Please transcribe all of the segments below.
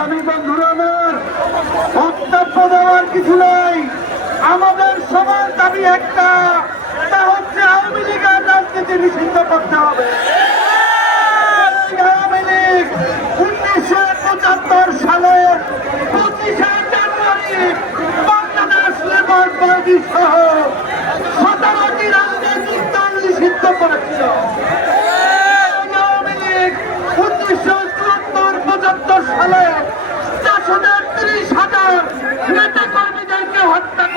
সংগ্রামী বন্ধুরা আমার, বক্তব্য দেওয়ার কিছু নাই। আমাদের সবার দাবি একটা, তা হচ্ছে আওয়ামী লীগের রাজনীতি নিষিদ্ধ করতে হবে। আওয়ামী লীগ উনিশশো পঁচাত্তর সালের পঁচিশে জানুয়ারি বাংলাদেশ লেবার পার্টি সহ সতেরোটি রাজনৈতিক দল নিষিদ্ধ করেছিল আওয়ামী লীগ উনিশশো চুয়াত্তর পঁচাত্তর সালে চারশো ত্রিশ হাজার নেতা কর্মীদেরকে হত্যা করেছিল এই আওয়ামী লীগ সপ্তাহে হাজার হাজার মুসলমানদেরকে হত্যা করেছিল এই আওয়ামী লীগ তিনজনের সেনাবাহিনীকে হত্যা করেছে এই আওয়ামী লীগ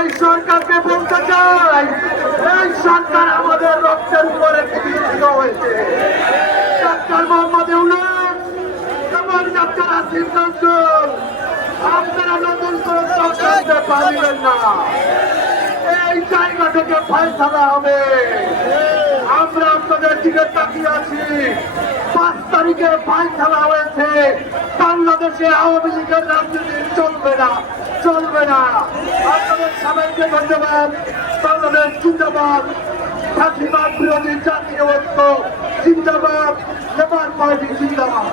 এই সরকারকে বলতে চাই, এই সরকার আমাদের রক্তের উপরে হয়েছে। ডাক্তার মোহাম্মদ ইউনুস এবং ডাক্তার আসিফ নজরুল আপনারা নতুন করে সরকার দিতে পারবেন না। এই জায়গা থেকে ফয়সালা হবে। আমরা আপনাদের দিকে তাকিয়ে আছি। পাঁচ তারিখে খেলা হয়েছে। বাংলাদেশে আওয়ামী লীগের রাজনীতি চলবে না চলবে না। আপনাদের সবাইকে ধন্যবাদ। বাংলাদেশ জিন্দাবাদ। ফাঁসিবাদ বিরোধী জাতীয় ঐক্য। জিন্দাবাদ। লেবার পার্টি জিন্দাবাদ।